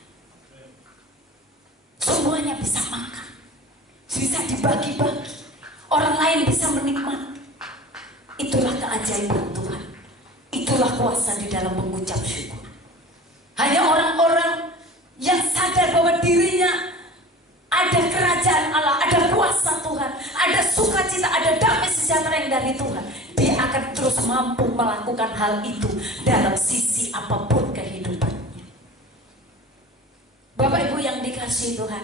Semuanya bisa makan, bisa dibagi-bagi. Orang lain bisa menikmati. Itulah keajaiban Tuhan. Itulah kuasa di dalam mengucap syukur. Hanya orang-orang yang sadar bahwa dirinya ada kerajaan Allah, ada kuasa Tuhan, ada sukacita, ada damai sejahtera yang dari Tuhan. Dia akan terus mampu melakukan hal itu dalam sisi apapun kehidupannya. Bapak Ibu yang dikasihi Tuhan,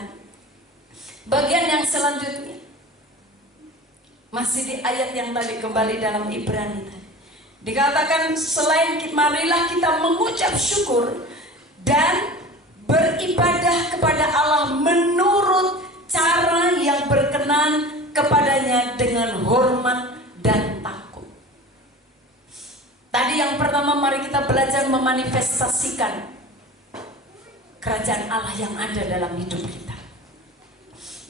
bagian yang selanjutnya masih di ayat yang tadi, kembali dalam Ibrani tadi. Dikatakan selain marilah kita mengucap syukur dan beribadah kepada Allah menurut cara yang berkenan kepadanya dengan hormat dan takut. Tadi yang pertama memanifestasikan kerajaan Allah yang ada dalam hidup kita.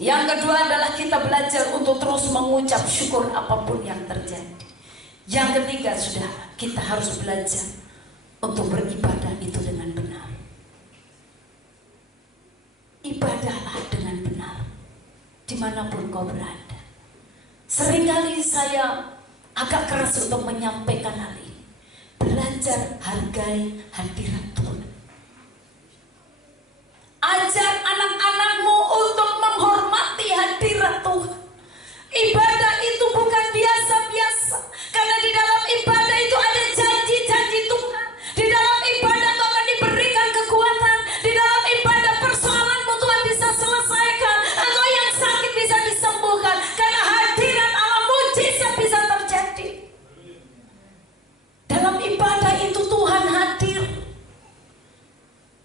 Yang kedua adalah kita belajar untuk terus mengucap syukur apapun yang terjadi. Yang ketiga, saudara, kita harus belajar untuk beribadah itu dengan benar. Ibadahlah dengan benar dimanapun kau berada. Seringkali saya agak keras untuk menyampaikan hal ini. Belajar hargai hadirat Tuhan. Ajar anak-anakmu untuk menghormati hadirat Tuhan. Ibadah itu bukan biasa-biasa, karena di dalam ibadah itu ada janji-janji Tuhan. Di dalam ibadah kau akan diberikan kekuatan. Di dalam ibadah persoalanmu Tuhan bisa selesaikan. Engkau yang sakit bisa disembuhkan, karena hadirat Allah, mujizat bisa terjadi. Dalam ibadah itu Tuhan hadir.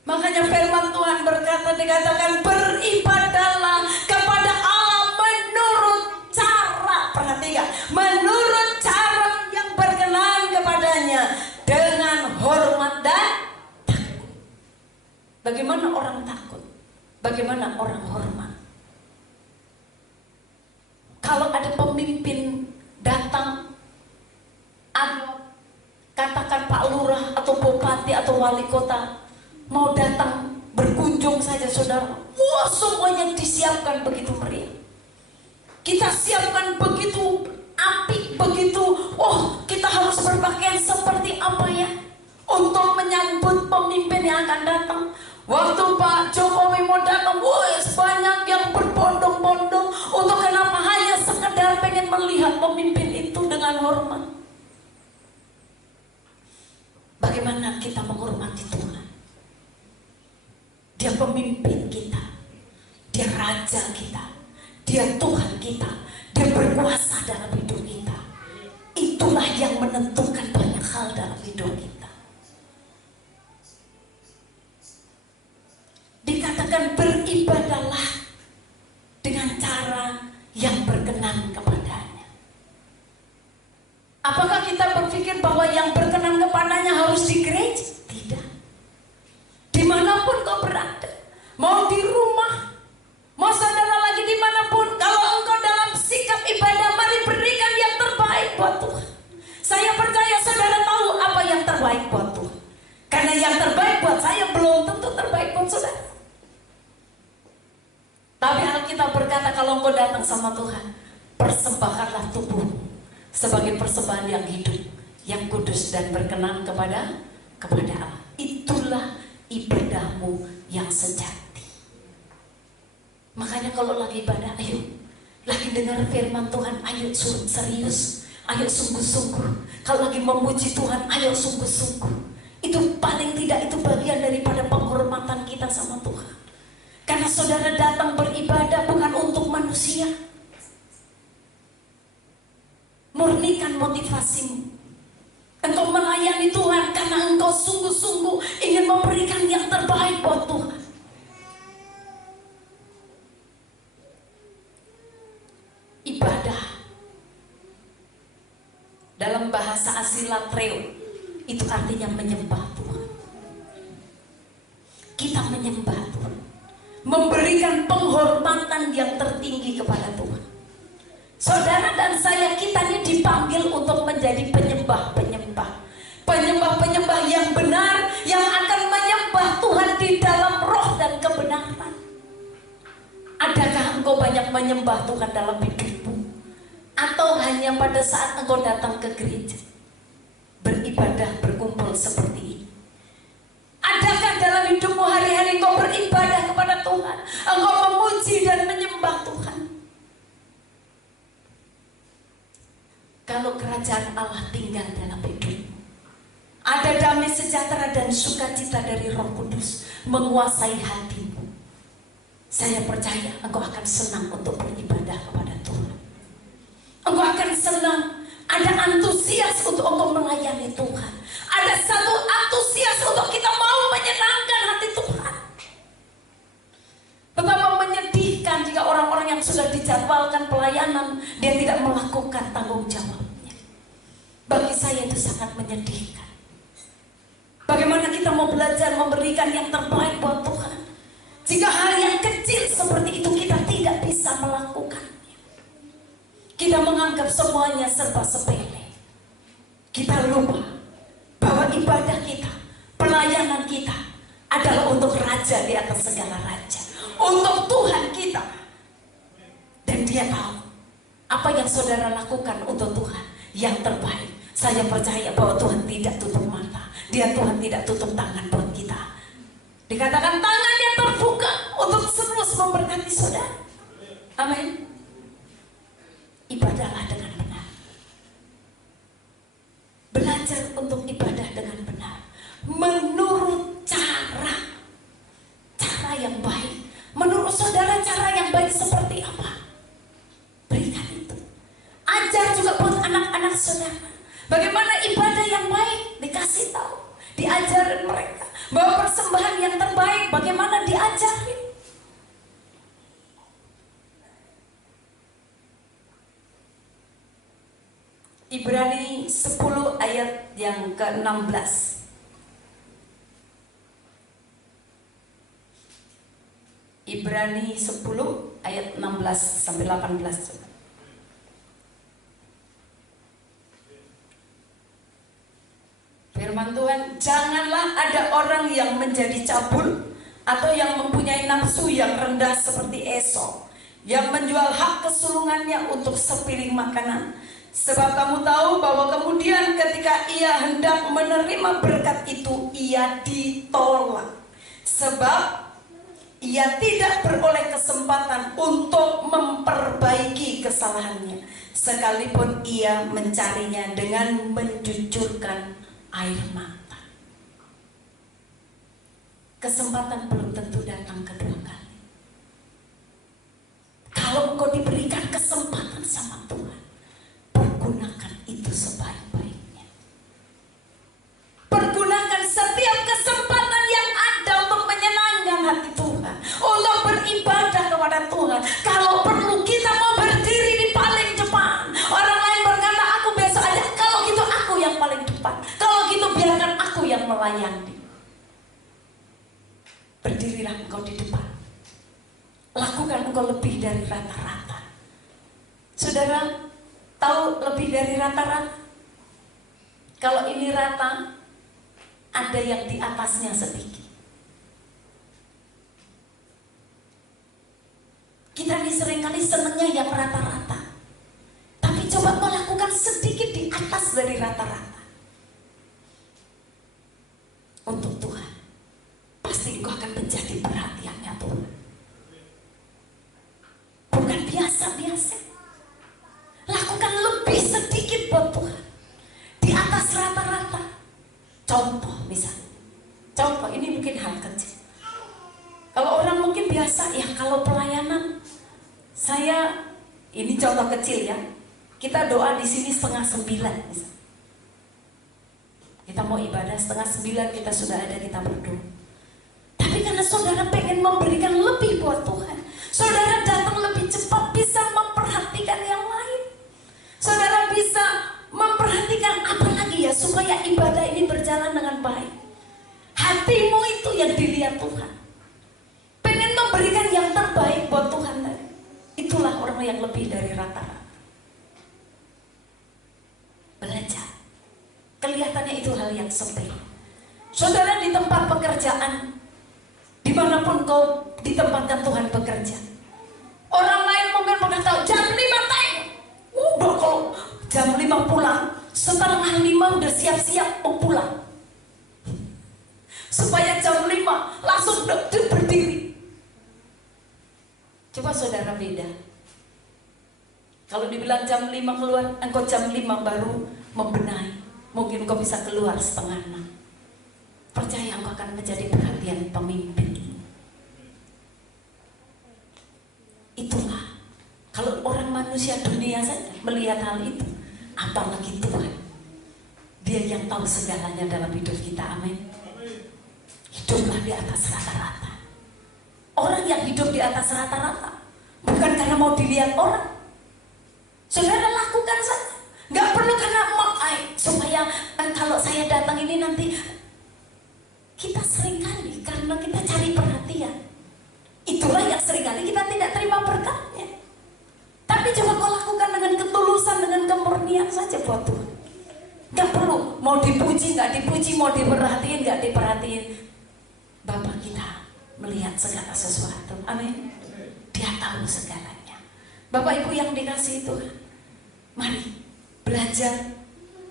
Makanya firman Tuhan berkata, dikatakan beribadahlah kepada Allah menurut cara, perhatikan, menurut cara yang berkenan kepadanya, dengan hormat dan takut. Bagaimana orang takut? Bagaimana orang hormat? Kalau ada pemimpin datang, ada katakan Pak Lurah atau Bupati atau Wali Kota mau datang berkunjung saja, saudara, wah, semuanya disiapkan begitu meriah. Kita siapkan begitu apik, begitu, oh, kita harus berpakaian seperti apa ya untuk menyambut pemimpin yang akan datang. Waktu Pak Jokowi mau datang, wah, banyak yang berbondong-bondong. Untuk kenapa? Hanya sekedar pengen melihat pemimpin itu dengan hormat. Bagaimana kita menghormati Tuhan? Dia pemimpin kita, dia raja kita, dia Tuhan kita, dia berkuasa dalam hidup kita. Itulah yang menentukan banyak hal dalam hidup kita. Dikatakan beribadahlah dengan cara yang berkenan kepadanya. Apakah kita berpikir bahwa yang berkenan kepadanya harus di gereja? Tidak. Dimanapun kau berada, mau di rumah, mau saudara lagi dimanapun, kalau engkau dalam sikap ibadah, mari berikan yang terbaik buat Tuhan. Saya percaya saudara tahu apa yang terbaik buat Tuhan, karena yang terbaik buat saya belum tentu terbaik buat saudara. Tapi Alkitab berkata, kalau engkau datang sama Tuhan, persembahkanlah tubuhmu sebagai persembahan yang hidup, yang kudus dan berkenan kepada Allah. Itulah ibadahmu yang sejati. Makanya kalau lagi ibadah, ayo, lagi dengar firman Tuhan, ayo serius, ayo sungguh-sungguh. Kalau lagi memuji Tuhan, ayo sungguh-sungguh. Itu paling tidak itu bagian daripada penghormatan kita sama Tuhan. Karena saudara datang beribadah bukan untuk manusia. Murnikan motivasimu. Engkau melayani Tuhan karena engkau sungguh-sungguh ingin memberikan yang terbaik buat Tuhan. Ibadah dalam bahasa asli latreo itu artinya menyembah Tuhan. Kita menyembah Tuhan, memberikan penghormatan yang tertinggi kepada Tuhan. Saudara dan saya, kita ini dipanggil untuk menjadi penyembah yang benar, yang akan menyembah Tuhan di dalam roh dan kebenaran. Adakah engkau banyak menyembah Tuhan dalam hidupmu? Atau hanya pada saat engkau datang ke gereja, beribadah, berkumpul seperti ini? Adakah dalam hidupmu hari-hari engkau beribadah kepada Tuhan, engkau memuji dan menyembah Tuhan? Kalau kerajaan Allah tinggal dalam hidupmu, ada damai sejahtera dan sukacita dari Roh Kudus menguasai hatimu, saya percaya engkau akan senang untuk beribadah kepada Tuhan. Engkau akan senang, ada antusias untuk engkau melayani Tuhan. Ada satu antusias untuk kita mau menyenangkan hati Tuhan. Betapa menyedihkan jika orang-orang yang sudah dijadwalkan pelayanan, dia tidak melakukan tanggung jawabnya. Bagi saya itu sangat menyedihkan. Bagaimana kita mau belajar memberikan yang terbaik buat Tuhan? Jika hal yang kecil seperti itu kita tidak bisa melakukannya, kita menganggap semuanya serba sepele. Kita lupa bahwa ibadah kita, pelayanan kita adalah untuk Raja di atas segala raja, untuk Tuhan kita. Dan Dia tahu apa yang saudara lakukan untuk Tuhan yang terbaik. Saya percaya bahwa Tuhan tidak tutup mata, Tuhan tidak tutup tangan buat kita. Dikatakan tangannya terbuka untuk terus memberkati saudara. Amin. Ibadahlah dengan benar. Belajar untuk ibadah dengan benar, menurut cara yang baik. Menurut saudara cara yang baik seperti apa? Berikan itu. Ajar juga buat anak-anak saudara bagaimana ibadah yang baik. Dikasih tahu, diajarin mereka bahwa persembahan yang terbaik bagaimana diajarin. Ibrani 10 ayat yang ke-16. Ibrani 10 ayat 16 sampai 18. Firman Tuhan, janganlah ada orang yang menjadi cabul atau yang mempunyai nafsu yang rendah seperti Esau, yang menjual hak kesulungannya untuk sepiring makanan. Sebab kamu tahu bahwa kemudian ketika ia hendak menerima berkat itu, ia ditolak. Sebab ia tidak beroleh kesempatan untuk memperbaiki kesalahannya, sekalipun ia mencarinya dengan mencucurkan air mata. Kesempatan belum tentu datang kedua kali. Kalau engkau diberikan kesempatan sama Tuhan, pergunakan itu sebaik-baiknya. Pergunakan setiap kesempatan yang ada untuk menyenangkan hati Tuhan, untuk beribadah kepada Tuhan. Kalau perlu kita mau berdiri di paling depan, orang lain berkata aku besok aja, kalau gitu aku yang paling depan. Kalau gitu biarkan aku yang melayani. Berdirilah engkau di depan. Lakukan engkau lebih dari rata-rata. Saudara tahu lebih dari rata-rata? Kalau ini rata, ada yang di atasnya sedikit. Kita ini seringkali senangnya yang rata-rata, tapi coba melakukan sedikit di atas dari rata-rata untuk Tuhan. Pasti engkau akan menjadi perhatiannya Tuhan. Bukan biasa-biasa. Lakukan lebih sedikit buat Tuhan, di atas rata-rata. Contoh misalnya, contoh ini mungkin hal kecil. Kalau orang mungkin biasa ya, kalau pelayanan saya, ini contoh kecil ya, kita doa di sini 8:30 misalnya. Kita mau ibadah 8:30, kita sudah ada, kita berdoa. Tapi karena saudara pengen memberikan lebih buat Tuhan, saudara datang lebih cepat, bisa memperhatikan yang lain. Saudara bisa memperhatikan apa lagi ya supaya ibadah ini berjalan dengan baik. Hatimu itu yang dilihat Tuhan. Pengen memberikan yang terbaik buat Tuhan. Itulah orang yang lebih dari rata-rata. Belajar. Kelihatannya itu hal yang sepele. Saudara di tempat pekerjaan, dimanapun kau ditempatkan Tuhan bekerja, orang lain mungkin berkata jam 5 time. Udah kalau jam 5 pulang, 4:30 udah siap-siap mau pulang. Supaya jam 5 langsung berdiri. Coba saudara beda. Kalau dibilang jam 5 keluar, engkau jam 5 baru membenahi. Mungkin engkau bisa keluar 5:30. Percaya engkau akan menjadi perhatian pemimpin. Itulah, kalau orang manusia dunia saja melihat hal itu, apalagi Tuhan. Dia yang tahu segalanya dalam hidup kita, amin. Hiduplah di atas rata-rata. Orang yang hidup di atas rata-rata bukan karena mau dilihat orang. Saudara lakukan saja. Gak perlu karena supaya kalau saya datang ini nanti kita seringkali karena kita cari perhatian, itulah yang seringkali kita tidak terima berkatnya. Tapi coba kau lakukan dengan ketulusan, dengan kemurnian saja buat Tuhan. Gak perlu mau dipuji, gak dipuji, mau diperhatiin, gak diperhatiin. Bapa kita melihat segala sesuatu. Amin. Dia tahu segalanya. Bapak Ibu yang dikasihi Tuhan, mari belajar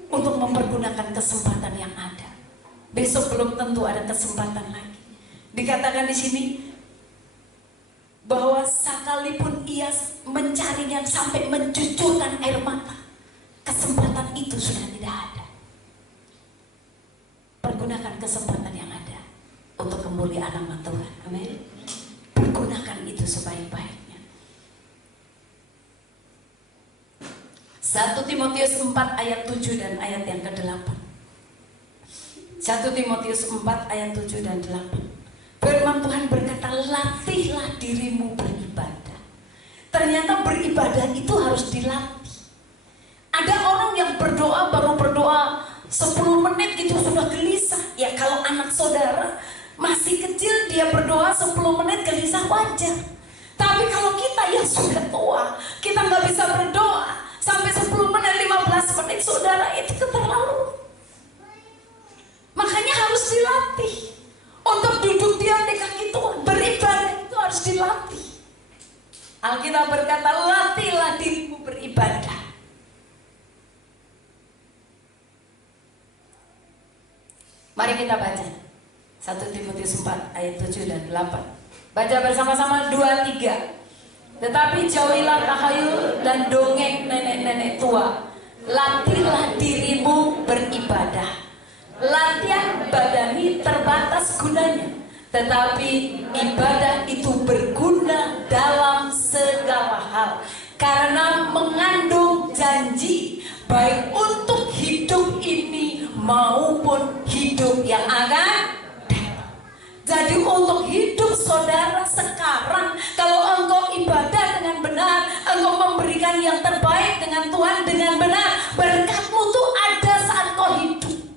untuk mempergunakan kesempatan yang ada. Besok belum tentu ada kesempatan lagi. Dikatakan di sini bahwa sekalipun ia mencarinya sampai mencucurkan air mata, kesempatan itu sudah tidak ada. Pergunakan kesempatan yang ada untuk kemuliaan nama Tuhan. Amin. Pergunakan itu sebaik-baiknya. 1 Timotius 4 ayat 7 dan ayat yang ke-8. 1 Timotius 4 ayat 7 dan 8. Firman Tuhan berkata, latihlah dirimu beribadah. Ternyata beribadah itu harus dilatih. Ada orang yang berdoa, baru berdoa 10 menit gitu sudah gelisah. Ya kalau anak saudara masih kecil, dia berdoa 10 menit gelisah, wajar. Tapi kalau kita yang sudah tua, kita nggak bisa berdoa sampai 10 menit, 15 menit, saudara, itu keterlaluan. Makanya harus dilatih. Untuk duduk diam di kaki Tuhan, beribadah itu harus dilatih. Alkitab berkata, latihlah dirimu beribadah. Mari kita baca 1 Timotius 4 ayat 7 dan 8. Baca bersama-sama 2, 3. Tetapi jauhilah tahayul dan dongeng nenek-nenek tua. Latihlah dirimu beribadah. Latihan badani terbatas gunanya, tetapi ibadah itu berguna dalam segala hal, karena mengandung janji baik untuk hidup ini maupun hidup yang akan datang. Jadi untuk hidup saudara sekarang, kalau engkau ibadah dengan benar, engkau memberikan yang terbaik dengan Tuhan dengan benar, berkatmu tuh ada saat kau hidup.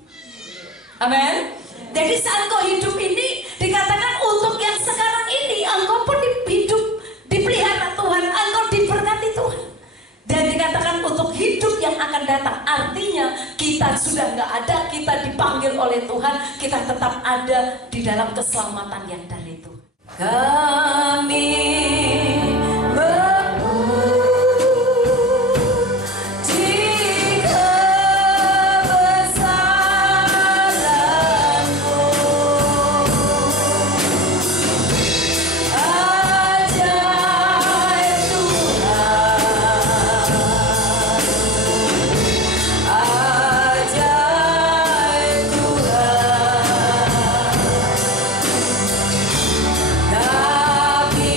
Amin. Jadi saat kau hidup ini dikatakan untuk yang sekarang ini engkau pun hidup dipelihara Tuhan, engkau diberkati Tuhan. Dan dikatakan untuk hidup yang akan datang, artinya kita sudah nggak ada, kita dipanggil oleh Tuhan, kita tetap ada di dalam keselamatan yang dari Tuhan. Kami tapi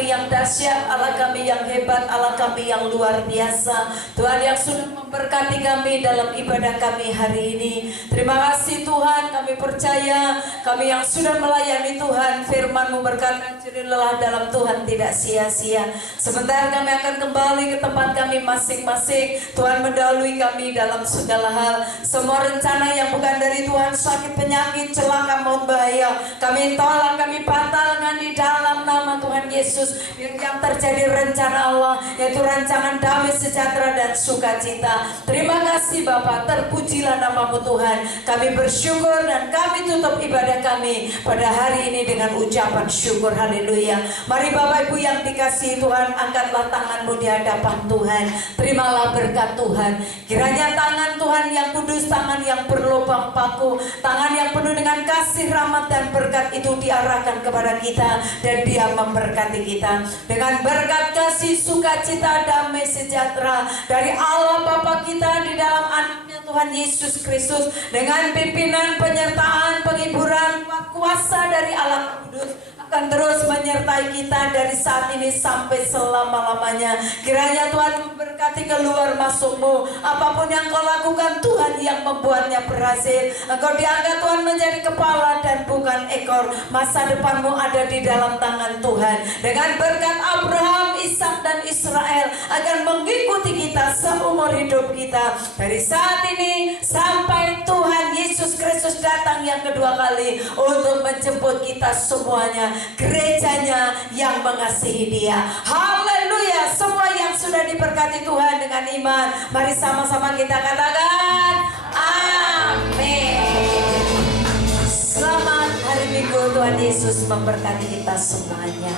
kami yang dahsyat, Allah kami yang hebat, Allah kami yang luar biasa. Tuhan yang sudah memberkati kami dalam ibadah kami hari ini. Terima kasih Tuhan, kami percaya kami yang sudah melayani Tuhan, firman-Mu berkata curi lelah dalam Tuhan tidak sia-sia. Sebentar kami akan kembali ke tempat kami masing-masing. Tuhan mendahului kami dalam segala hal. Semua rencana yang bukan dari Tuhan, sakit, penyakit, celaka, maut, bahaya, kami tolak, kami batalkan di dalam nama Tuhan Yesus. Yang terjadi rencana Allah, yaitu rancangan damai, sejahtera, dan sukacita. Terima kasih Bapa, terpujilah nama-Mu Tuhan. Kami bersyukur dan kami tutup ibadah kami pada hari ini dengan ucapan syukur. Haleluya. Mari Bapak Ibu yang dikasihi Tuhan, angkatlah tanganmu di hadapan Tuhan. Terimalah berkat Tuhan. Kiranya tangan Tuhan yang kudus, tangan yang berlubang paku, tangan yang penuh dengan kasih, rahmat, dan berkat itu diarahkan kepada kita, dan Dia memberkati kita dengan berkat kasih, sukacita, damai, sejahtera dari Allah Bapa kita di dalam anaknya Tuhan Yesus Kristus, dengan pimpinan, penyertaan, penghiburan, kuasa dari Allah Kudus akan terus menyertai kita dari saat ini sampai selama-lamanya. Kiranya Tuhan memberkati keluar masukmu. Apapun yang kau lakukan, Tuhan yang membuatnya berhasil. Engkau diangkat Tuhan menjadi kepala dan bukan ekor. Masa depanmu ada di dalam tangan Tuhan. Dengan berkat Abraham, Ishak, dan Israel akan mengikuti kita seumur hidup kita, dari saat ini sampai Tuhan Yesus Kristus datang yang kedua kali untuk menjemput kita semuanya, gerejanya yang mengasihi Dia. Haleluya. Semua yang sudah diberkati Tuhan dengan iman, mari sama-sama kita katakan amin. Selamat hari Minggu, Tuhan Yesus memberkati kita semuanya.